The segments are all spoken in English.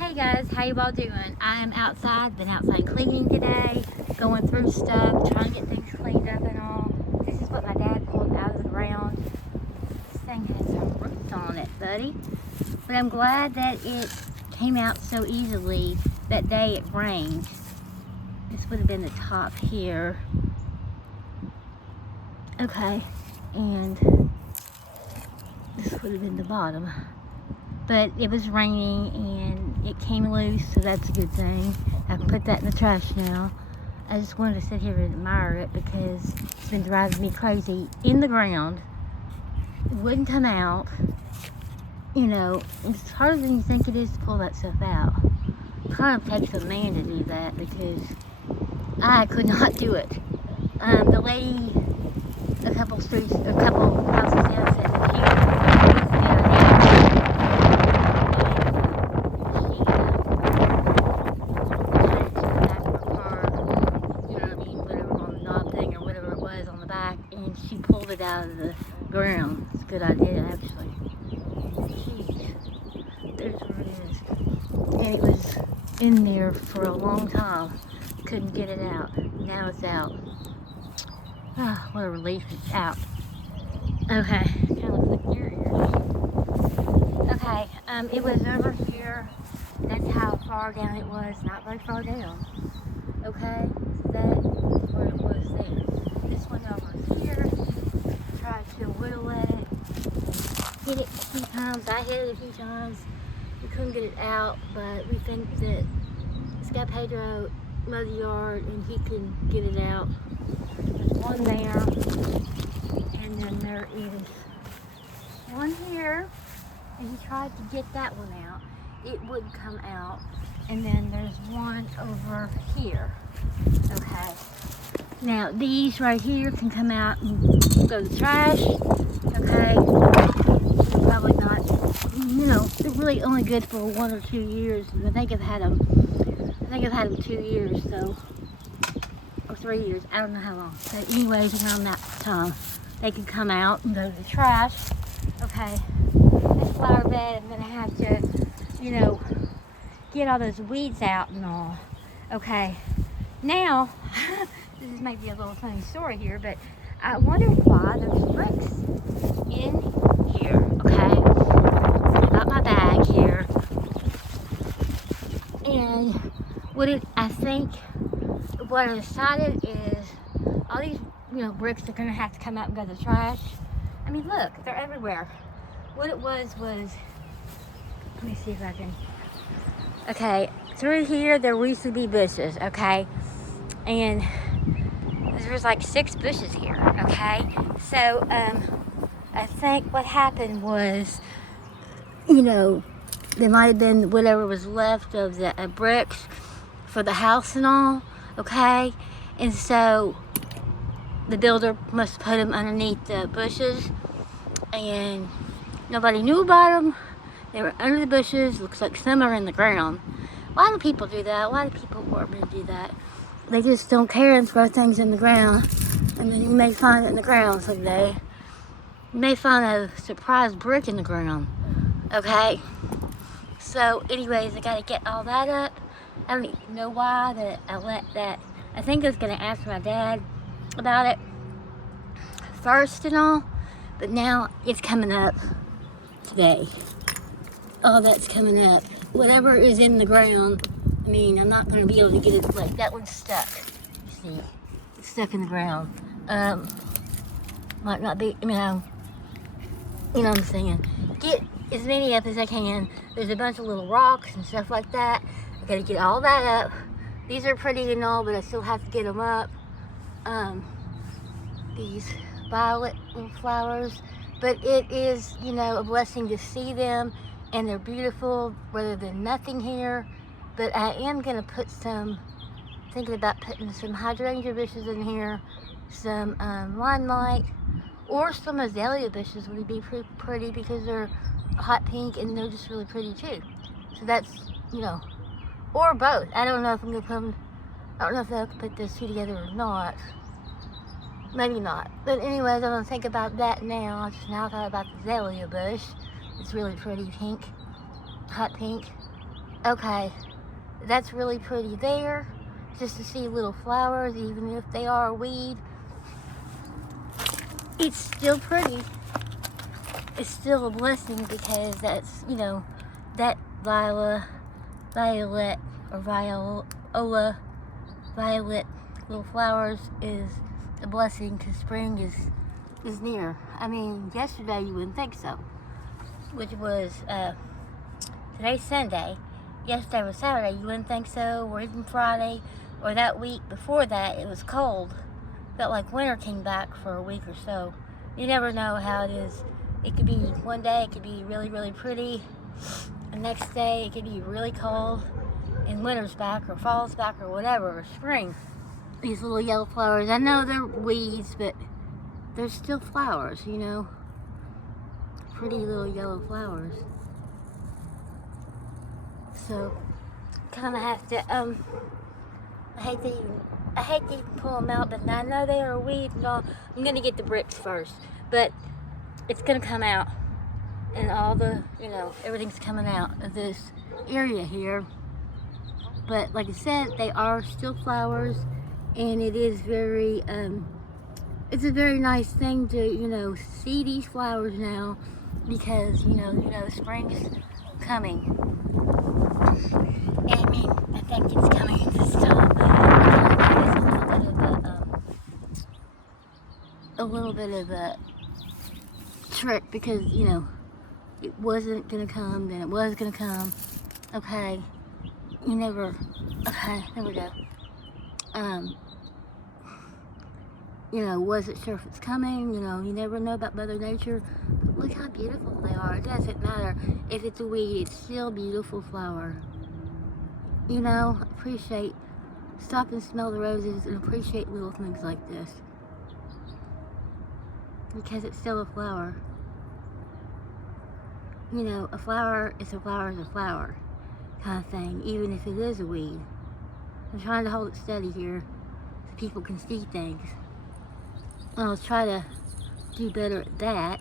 Hey guys, how you all doing? I am outside, been outside cleaning today, going through stuff, trying to get things cleaned up and all. This is what my dad pulled out of the ground. This thing has some roots on it, buddy. But I'm glad that it came out so easily. That day it rained. This would have been the top here. Okay, and this would have been the bottom. But it was raining and it came loose, so that's a good thing. I can put that in the trash now. I just wanted to sit here and admire it because it's been driving me crazy. In the ground, it wouldn't come out. You know, it's harder than you think it is to pull that stuff out. It kind of takes a man to do that because I could not do it. The lady a couple houses down said that she was down and she pulled it out of the ground. It's a good idea, actually. Jeez. There's where it is. And it was in there for a long time. Couldn't get it out. Now it's out. Ah, what a relief, it's out. Okay. Kind of looks like your ears. Okay, it was over here. That's how far down it was. Not very far down. Okay, so that's where it was there. This one over here, tried to whittle at it, hit it a few times. I hit it a few times. We couldn't get it out, but we think that Scott Pedro mowed the yard and he can get it out. There's one there, and then there is one here, and he tried to get that one out. It wouldn't come out. And then there's one over here. Okay. Now these right here can come out and go to the trash. Okay. Probably not. You know, they're really only good for 1 or 2 years. And I think I've had them 2 years, so, or 3 years. I don't know how long. But anyways, around that time, they can come out and go to the trash. Okay. This flower bed, I'm gonna have to, you know, get all those weeds out and all. Okay. Now, this is maybe a little funny story here, but I wonder why there's bricks in here. Okay. I got my bag here. And I think what I decided is all these, you know, bricks are gonna have to come out and go to the trash. I mean, look, they're everywhere. What it was, let me see if I can. Okay, through here there used to be bushes, okay? And there was like 6 bushes here, okay? So, I think what happened was, you know, there might have been whatever was left of the bricks for the house and all, okay? And so, the builder must have put them underneath the bushes, and nobody knew about them. They were under the bushes. Looks like some are in the ground. Why do people do that? Why do people want me to do that? They just don't care and throw things in the ground. And then you may find it in the ground someday. You may find a surprise brick in the ground. Okay? So, anyways, I gotta get all that up. I don't even know why that I let that. I think I was gonna ask my dad about it first and all. But now it's coming up today. All that's coming up. Whatever is in the ground, I mean, I'm not going to be able to get it, like, that one's stuck. You see, it's stuck in the ground. Might not be, you know what I'm saying. Get as many up as I can. There's a bunch of little rocks and stuff like that. I got to get all that up. These are pretty and all, but I still have to get them up. These violet little flowers. But it is, you know, a blessing to see them. And they're beautiful, rather than nothing here. But I am gonna put thinking about putting some hydrangea bushes in here, some limelight, or some azalea bushes would be pretty because they're hot pink and they're just really pretty too. So that's, you know, or both. I don't know if I'm gonna put them, I don't know if I can put those two together or not. Maybe not. But anyways, I'm gonna think about that now. I just now thought about the azalea bush. It's really pretty pink, hot pink. Okay, that's really pretty there. Just to see little flowers, even if they are a weed, it's still pretty. It's still a blessing because that's, you know, that violet or violet little flowers is a blessing because spring is near. I mean, yesterday you wouldn't think so, which was today's Sunday. Yesterday was Saturday, you wouldn't think so, or even Friday, or that week before that. It was cold. Felt like winter came back for a week or so. You never know how it is. It could be one day, it could be really, really pretty. The next day, it could be really cold, and winter's back, or fall's back, or whatever, or spring. These little yellow flowers, I know they're weeds, but they're still flowers, you know. Pretty little yellow flowers. So, kind of have to, I hate to even pull them out, but I know they are a weed and all. I'm gonna get the bricks first, but it's gonna come out, and all the, you know, everything's coming out of this area here. But like I said, they are still flowers, and it is very, it's a very nice thing to, you know, see these flowers now, because, you know, spring is coming. I mean, I think it's coming this time. A little bit of a trick, because, you know, it wasn't gonna come, then it was gonna come. Okay, you never. Okay, there we go. You know, wasn't sure if it's coming. You know, you never know about Mother Nature. But look how beautiful they are. It doesn't matter if it's a weed; it's still a beautiful flower. You know, appreciate. Stop and smell the roses and appreciate little things like this, because it's still a flower. You know, a flower is a flower is a flower, kind of thing, even if it is a weed. I'm trying to hold it steady here so people can see things. I'll try to do better at that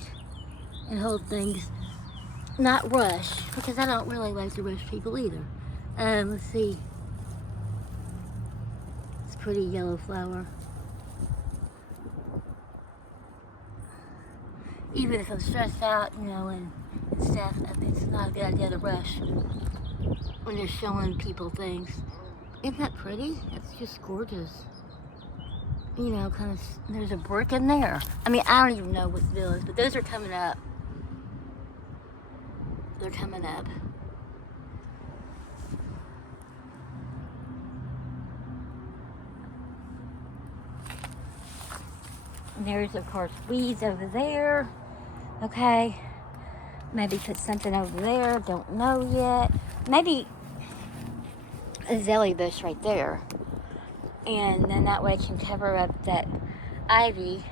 and hold things, not rush, because I don't really like to rush people either. Let's see. It's a pretty yellow flower. Even if I'm stressed out, you know, and stuff, it's not a good idea to rush when you're showing people things. Isn't that pretty? That's just gorgeous. You know, kind of, there's a brick in there. I mean, I don't even know what the deal is, but those are coming up. They're coming up. And there's, of course, weeds over there. Okay. Maybe put something over there. Don't know yet. Maybe a zelly bush right there. And then that way it can cover up that ivy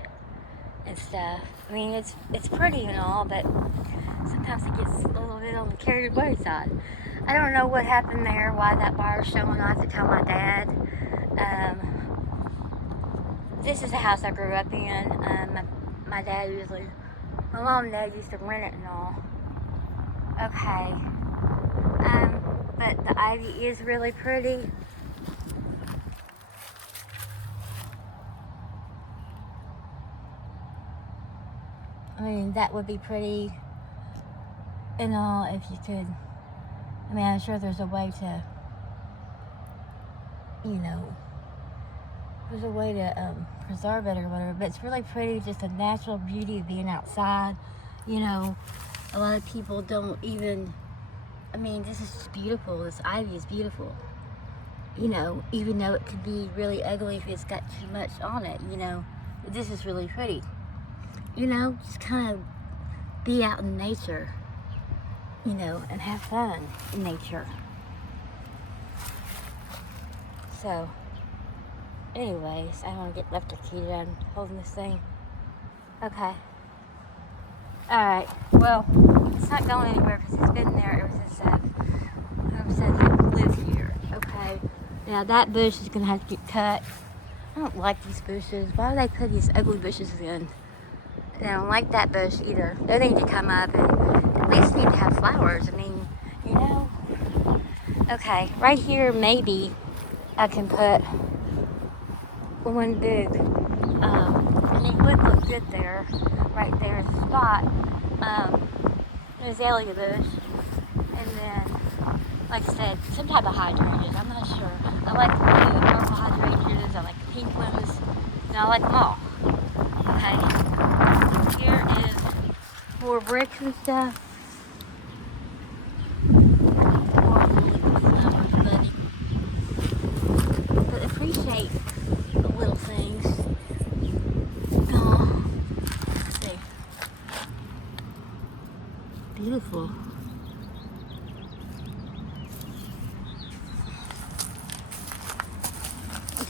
and stuff. I mean, it's pretty and all, but sometimes it gets a little bit on the carried away side. I don't know what happened there, why that wire's showing. I have to tell my dad. This is the house I grew up in. My mom and dad used to rent it and all. Okay. But the ivy is really pretty. I mean, that would be pretty and all if you could. I mean, I'm sure there's a way to, you know, there's a way to preserve it or whatever, but it's really pretty, just a natural beauty of being outside. You know, a lot of people don't even, I mean, this is just beautiful. This ivy is beautiful. You know, even though it could be really ugly if it's got too much on it, you know, this is really pretty. You know, just kind of be out in nature, you know, and have fun in nature. So, anyways, I don't want to get electrocuted on holding this thing. Okay. Alright, well, it's not going anywhere because it's been there ever since I've lived here. Okay. Now that bush is going to have to get cut. I don't like these bushes. Why do they put these ugly bushes in? And I don't like that bush either. They need to come up and at least need to have flowers. I mean, you know, Okay, right here maybe I can put one big, and it would look good there, right there is a spot, azalea bush, and then, like I said, some type of hydrangeas, I'm not sure. I like the blue and purple hydrangeas, I like the pink ones, and I like them all. Okay, here is more bricks and stuff. More really good flowers, but appreciate the little things. Oh, let's see. Beautiful.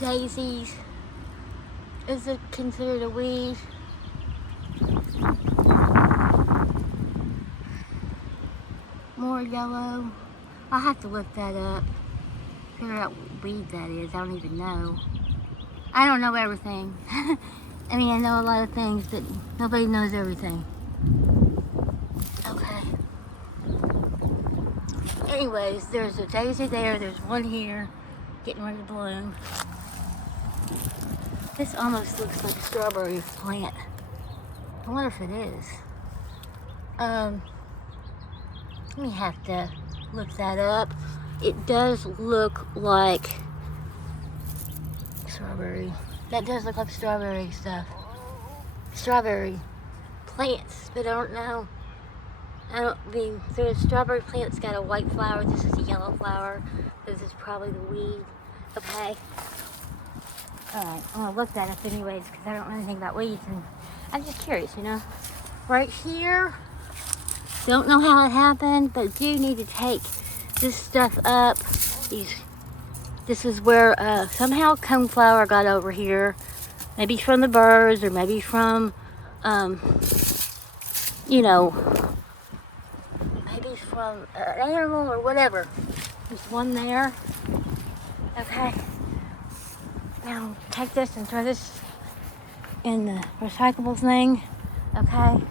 Daisies. Is it considered a weed? More yellow. I'll have to look that up. Figure out what weed that is. I don't even know. I don't know everything. I mean, I know a lot of things, but nobody knows everything. Okay. Anyways, there's a daisy there. There's one here, getting ready to bloom. This almost looks like a strawberry plant. I wonder if it is. Let me have to look that up. It does look like strawberry. That does look like strawberry stuff. Strawberry plants, but I don't know. The strawberry plant's got a white flower. This is a yellow flower. This is probably the weed. Okay. Alright, I'm gonna look that up anyways because I don't know anything about weeds and I'm just curious, you know. Right here, don't know how it happened, but do need to take this stuff up. This is where somehow coneflower got over here. Maybe from the birds or maybe from, you know, maybe from an animal or whatever. There's one there. Okay. Now take this and throw this in the recyclable thing. Okay.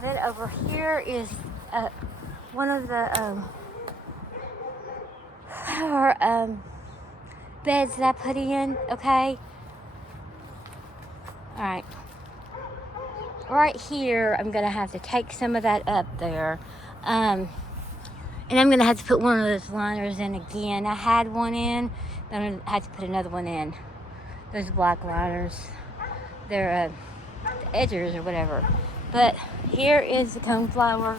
Then over here is one of the flower beds that I put in. Okay. All right. Right here, I'm gonna have to take some of that up there. And I'm gonna have to put one of those liners in again. I had one in, but I'm gonna have to put another one in. Those black liners. They're the edgers or whatever. But here is the coneflower.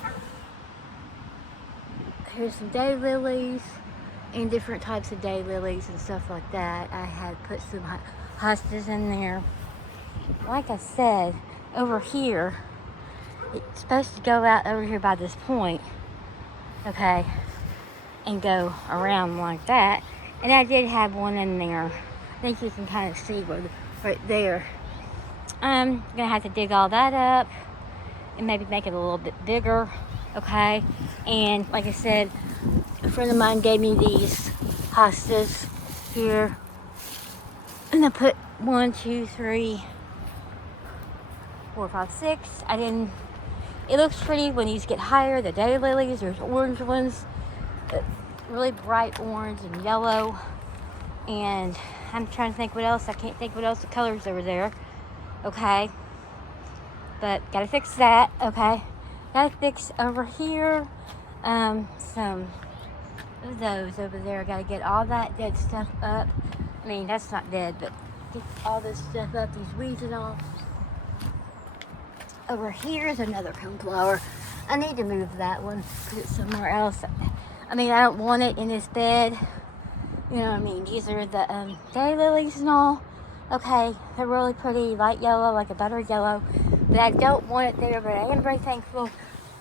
Here's some daylilies and different types of daylilies and stuff like that. I had put some hostas in there. Like I said, over here, it's supposed to go out over here by this point. Okay, and go around like that. And I did have one in there. I think you can kind of see right there. I'm gonna have to dig all that up and maybe make it a little bit bigger. Okay, and like I said, a friend of mine gave me these hostas here, and I put 1, 2, 3, 4, 5, 6. It looks pretty when these get higher. The daylilies, there's orange ones, really bright orange and yellow. And I'm trying to think what else. I can't think what else the colors over there. Okay. But gotta fix that. Okay. Gotta fix over here. Some of those over there. Gotta get all that dead stuff up. I mean, that's not dead, but get all this stuff up. These weeds and all. Over here is another coneflower. I need to move that one, put it somewhere else. I mean, I don't want it in this bed. You know what I mean? These are the daylilies and all. Okay, they're really pretty, light yellow, like a buttery yellow. But I don't want it there, but I am very thankful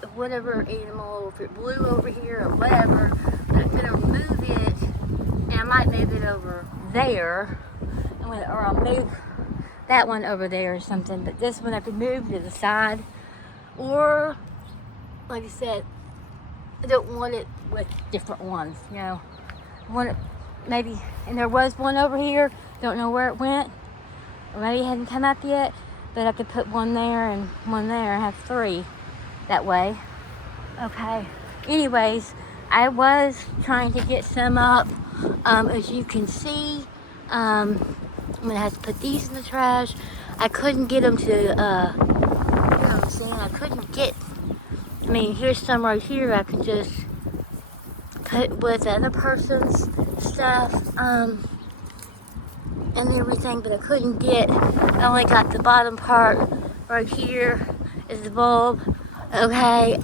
of whatever animal, if it blew over here or whatever. But I'm going to move it, and I might move it over there. Or I'll move that one over there or something, but this one I could move to the side, or like I said, I don't want it with different ones, you know. I want it maybe, and there was one over here, don't know where it went, or maybe it hadn't come up yet, but I could put one there and one there, have 3 that way. Okay, anyways, I was trying to get some up. As you can see, I'm gonna have to put these in the trash. I couldn't get them to, you know what I'm saying? I couldn't get, I mean, here's some right here I can just put with other person's stuff, and everything, but I couldn't get, I only got the bottom part right here is the bulb. Okay,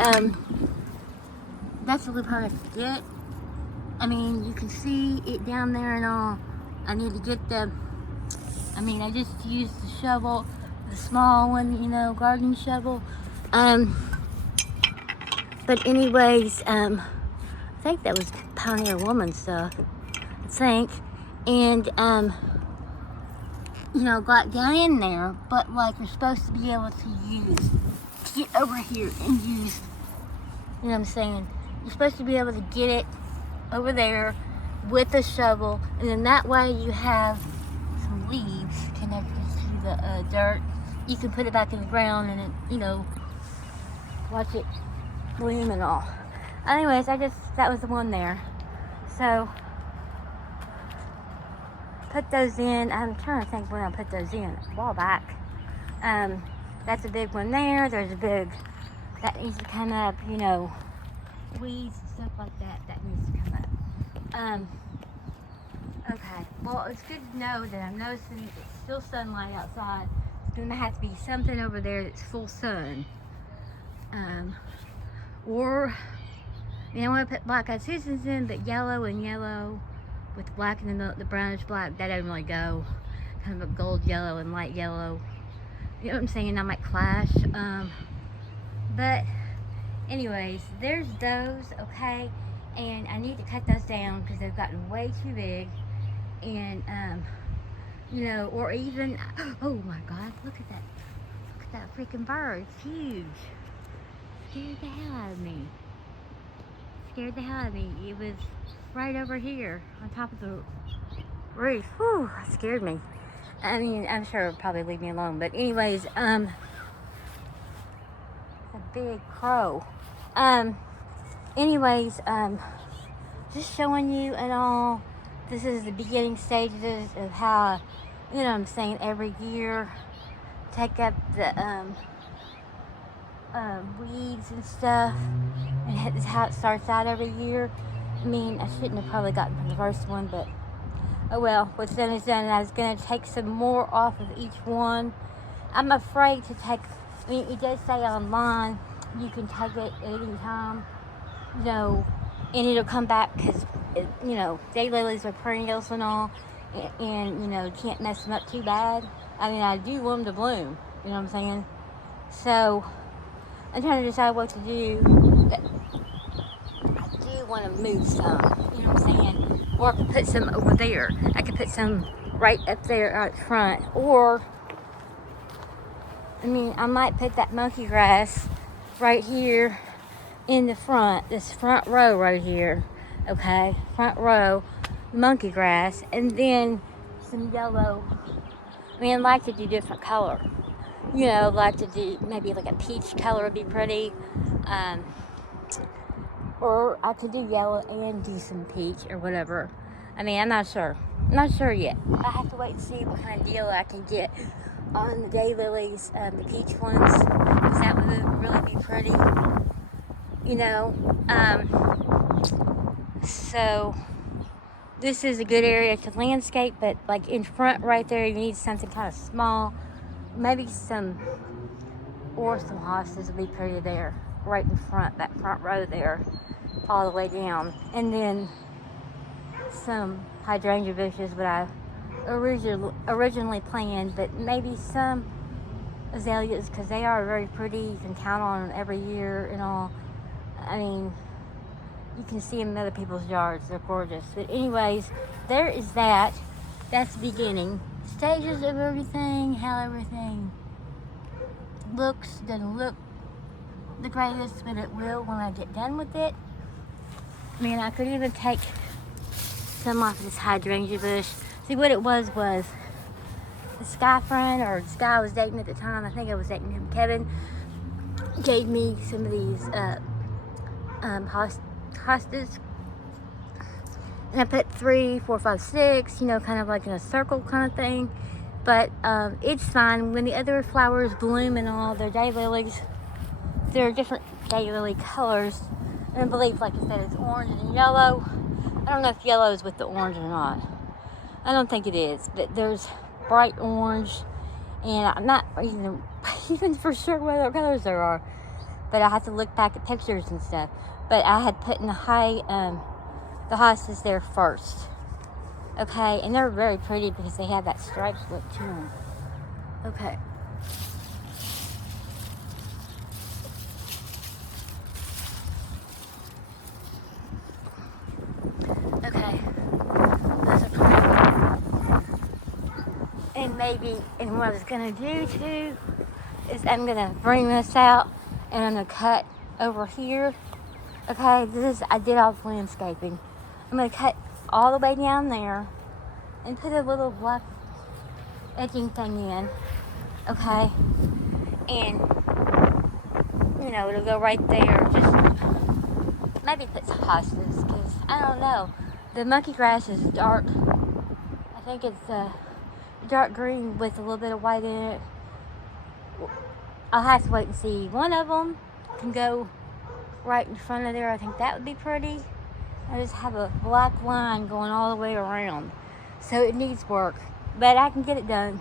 that's the only part I could get. I mean, you can see it down there and all. I need to get the, I mean, I just used the shovel, the small one, you know, gardening shovel. But anyways, I think that was Pioneer Woman stuff, I think. And, you know, got down in there, but like you're supposed to be able to get over here and use, you know what I'm saying? You're supposed to be able to get it over there with a shovel, and then that way you have some leaves connected to the dirt. You can put it back in the ground and it, you know, watch it bloom and all. Anyways, that was the one there. So, put those in. I'm trying to think when I put those in, a while back. That's a big one there. There's a big, that needs to come up, you know, weeds and stuff like that, that needs to come up. Okay, well, it's good to know that I'm noticing it's still sunlight outside. It's gonna have to be something over there that's full sun. Or, I mean, I want to put black-eyed Susans in, but yellow and yellow with black in the brownish black, that doesn't really go. Kind of a gold yellow and light yellow. You know what I'm saying? I might clash. But anyways, there's those, okay? And I need to cut those down because they've gotten way too big. And, you know, or even, oh my God, look at that freaking bird. It's huge. Scared the hell out of me. Scared the hell out of me. It was right over here on top of the roof. Whew, that scared me. I mean, I'm sure it'll probably leave me alone. But anyways, a big crow. Anyways, just showing you and all, this is the beginning stages of how, you know what I'm saying, every year take up the weeds and stuff, and this is how it starts out every year. I mean, I shouldn't have probably gotten from the first one, but oh well, what's done is done, and I was going to take some more off of each one. I'm afraid to take, I mean, it does say online you can take it at any time, you know, and it'll come back because, you know, daylilies are perennials and all, and, you know, you can't mess them up too bad. I mean, I do want them to bloom, you know what I'm saying? So, I'm trying to decide what to do. I do want to move some, you know what I'm saying? Or I could put some over there. I could put some right up there out front. Or, I mean, I might put that monkey grass right here in the front, this front row right here, okay? Front row, monkey grass, and then some yellow. I mean, I'd like to do different color. You know, like to do maybe like a peach color would be pretty. Or I could do yellow and do some peach or whatever. I mean, I'm not sure. I'm not sure yet. I have to wait and see what kind of deal I can get on the daylilies, the peach ones, because that would really be pretty. You know, so this is a good area to landscape, but like in front right there, you need something kind of small. Maybe some hostas would be pretty there, right in front, that front row there, all the way down. And then some hydrangea bushes, what I originally planned, but maybe some azaleas, because they are very pretty. You can count on them every year and all. I mean, you can see them in other people's yards. They're gorgeous. But anyways, there is that. That's the beginning stages of everything, how everything looks. Doesn't look the greatest, but it will when I get done with it. I mean, I could even take some off this hydrangea bush. See, what it was the Sky friend, or the guy I was dating at the time, I think I was dating him, Kevin, gave me some of these hostas. And I put 3, 4, 5, 6, kind of like in a circle kind of thing. But it's fine. When the other flowers bloom and all, they're daylilies. There are different daylily colors. And I believe, like I said, it's orange and yellow. I don't know if yellow is with the orange or not. I don't think it is, but there's bright orange, and I'm not even for sure what other colors there are. But I have to look back at pictures and stuff. But I had put in the hostas there first. Okay, and they're very pretty because they have that striped look to them. Okay. Okay. Those are pretty. And what I was going to do too is I'm going to bring this out and I'm going to cut over here. Okay, I did all the landscaping. I'm going to cut all the way down there and put a little black edging thing in. Okay, and it'll go right there. Just maybe put some hostas because I don't know. The monkey grass is dark. I think it's dark green with a little bit of white in it. I'll have to wait and see. One of them can go right in front of there. I think that would be pretty. I just have a black line going all the way around. So it needs work. But I can get it done.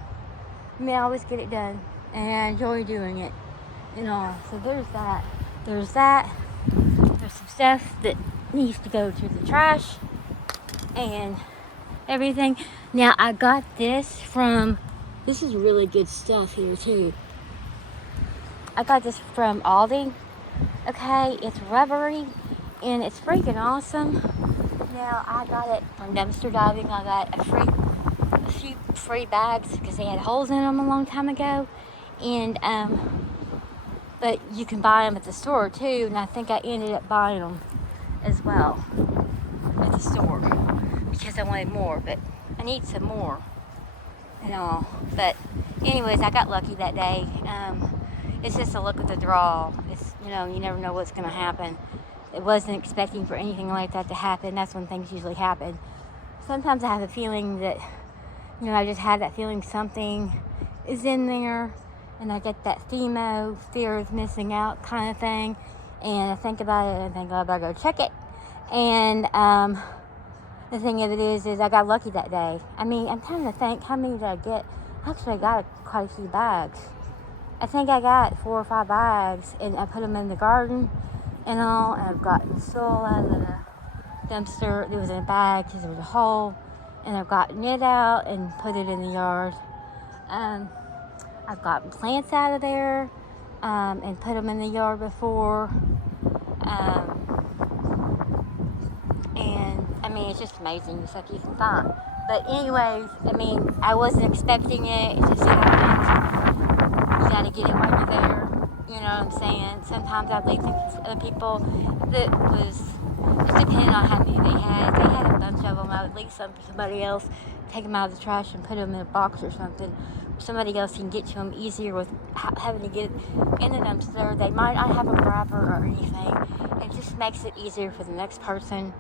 I always get it done. And I enjoy doing it. So there's that. There's that. There's some stuff that needs to go to the trash. And everything. Now I got this this is really good stuff here too. I got this from Aldi. Okay, it's rubbery and it's freaking awesome. Now I got it from dumpster diving. I got a few free bags because they had holes in them a long time ago. And but you can buy them at the store too, and I think I ended up buying them as well at the store because I wanted more, but I need some more and all. But anyways, I got lucky that day. It's just a look at the draw. It's, you never know what's going to happen. I wasn't expecting for anything like that to happen. That's when things usually happen. Sometimes I have a feeling that, I just have that feeling something is in there, and I get that FEMO, fear of missing out kind of thing, and I think about it and I think, oh, I better go check it. And the thing of it is I got lucky that day. I'm trying to think, how many did I get? Actually, I got quite a few bags. I think I got 4 or 5 bags, and I put them in the garden and all, and I've gotten soil out of the dumpster. It was in a bag because there was a hole, and I've gotten it out and put it in the yard. I've gotten plants out of there and put them in the yard before. And it's just amazing the stuff you can find. But anyways, I wasn't expecting it. It just happened. You gotta get it while you're there. You know what I'm saying? Sometimes I'd leave things to other people that was just depending on how many they had. If they had a bunch of them, I would leave some for somebody else, take them out of the trash and put them in a box or something. Somebody else can get to them easier with having to get in the dumpster. They might not have a grabber or anything. It just makes it easier for the next person,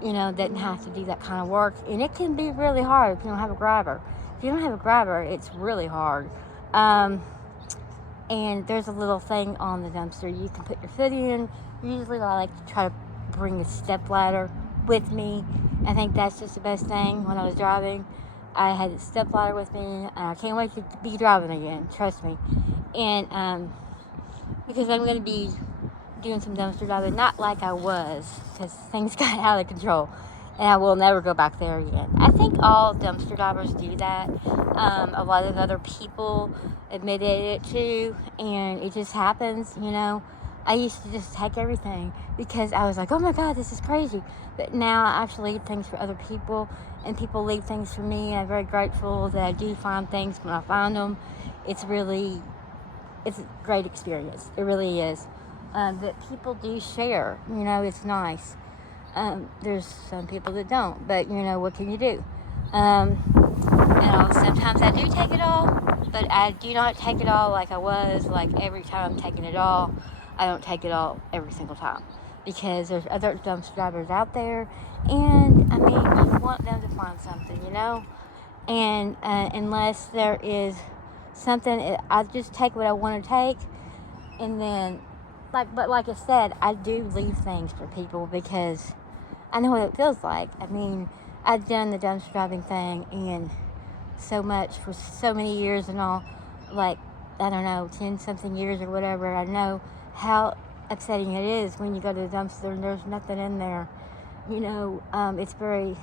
doesn't have to do that kind of work. And it can be really hard if you don't have a grabber. If you don't have a grabber, it's really hard. And there's a little thing on the dumpster you can put your foot in. Usually I like to try to bring a step ladder with me. I think that's just the best thing. When I was driving, I had a step ladder with me, and I can't wait to be driving again, trust me. And because I'm going to be doing some dumpster diving, not like I was, because things got out of control, and I will never go back there again. I think all dumpster divers do that. A lot of other people admitted it too, and it just happens, I used to just take everything because I was like, oh my God, this is crazy. But now I actually leave things for other people, and people leave things for me, and I'm very grateful that I do find things when I find them. It's a great experience. It really is. That people do share, it's nice. There's some people that don't, but what can you do? Sometimes I do take it all, but I do not take it all like I was, like every time I'm taking it all. I don't take it all every single time. because there's other dumpster drivers out there, and I mean, you want them to find something, you know. And unless there is something, I just take what I want to take, and then, like I said, I do leave things for people because I know what it feels like. I mean, I've done the dumpster driving thing and so much for so many years and all, like, I don't know, 10 something years or whatever. I know how upsetting it is when you go to the dumpster and there's nothing in there. You know, it's very,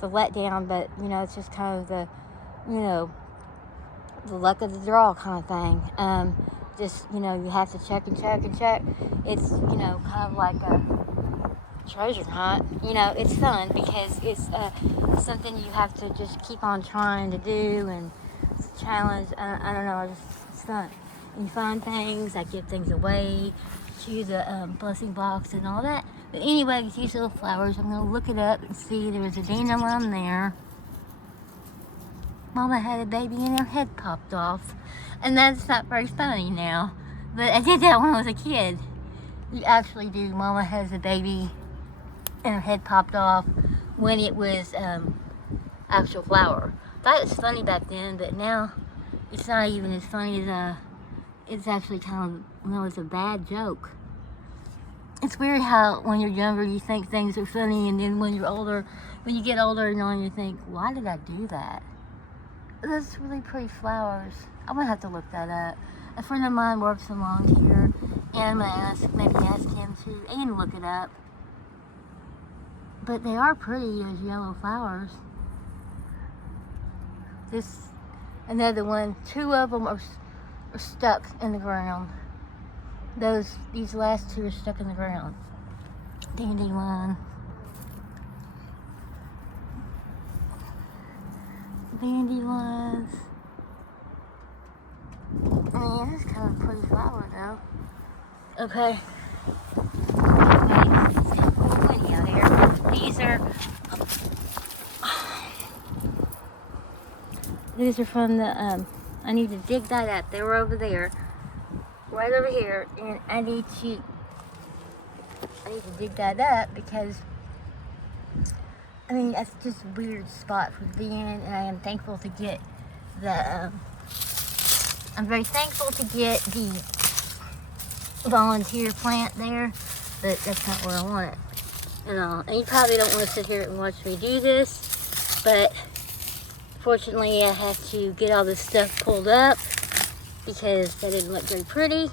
the letdown, but, you know, it's just kind of the, you know, the luck of the draw kind of thing. Just, you know, you have to check and check and check. It's, you know, kind of like a treasure hunt. You know, it's fun because it's something you have to just keep on trying to do, and it's a challenge. I don't know, it's fun. And you find things, I give things away to the blessing box and all that. But anyway, these little flowers, I'm going to look it up and see. There was a dandelion there. Mama had a baby and her head popped off. And that's not very funny now. But I did that when I was a kid. You actually do. Mama has a baby and her head popped off when it was actual flower. Thought it was funny back then, but now it's not even as funny as it's actually kind of, well, it's a bad joke. It's weird how when you're younger you think things are funny, and then when you're older, when you get older and all, you think, why did I do that? Those really pretty flowers. I'm gonna have to look that up. A friend of mine works along here, and I'm gonna maybe ask him to, and look it up. But they are pretty, those yellow flowers. This, another one, two of them are stuck in the ground. These last two are stuck in the ground. Dandelion. Dandelions. I mean, this is kind of a pretty flower though. Okay. Anyway, it's kind of windy out here. These are from the, I need to dig that up. They were over there. Right over here, and I need to dig that up because I mean that's just a weird spot for the end, and I am thankful to get the I'm very thankful to get the volunteer plant there, but that's not where I want it. And you probably don't want to sit here and watch me do this, but fortunately I have to get all this stuff pulled up because that didn't look very pretty.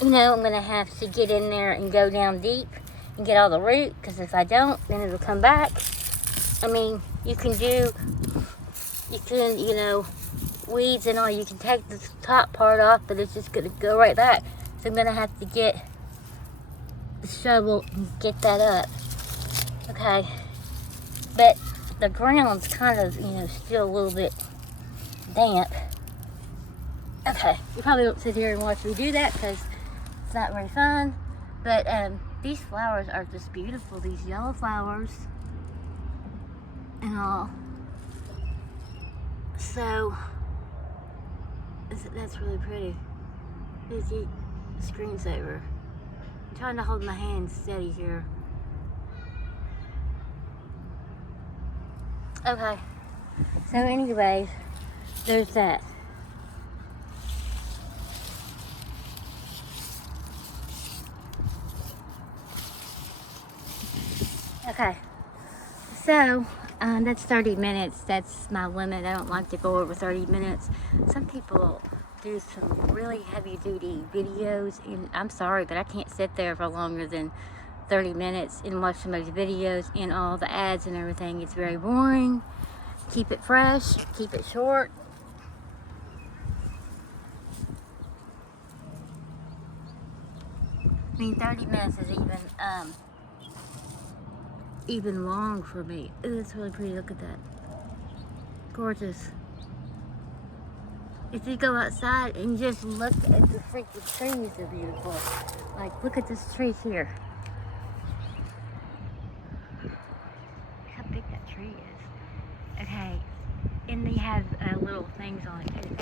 You know, I'm gonna have to get in there and go down deep and get all the root, because if I don't, then it'll come back. I mean, you can, you know, weeds and all, you can take the top part off, but it's just gonna go right back. So I'm gonna have to get the shovel and get that up. Okay. But the ground's kind of, you know, still a little bit damp. Okay, you probably don't sit here and watch me do that because it's not very fun. But these flowers are just beautiful. These yellow flowers and all. So that's really pretty. Let's eat the screensaver. I'm trying to hold my hand steady here. Okay. So anyway, there's that. Okay, so that's 30 minutes. That's my limit. I don't like to go over 30 minutes. Some people do some really heavy-duty videos, and I'm sorry, but I can't sit there for longer than 30 minutes and watch somebody's videos and all the ads and everything. It's very boring. Keep it fresh. Keep it short. I mean, 30 minutes is even long for me. Ooh, that's really pretty. Look at that. Gorgeous. If you go outside and just look at the freaking trees, they're beautiful. Like, look at this tree here. Look how big that tree is. Okay. And they have little things on it too.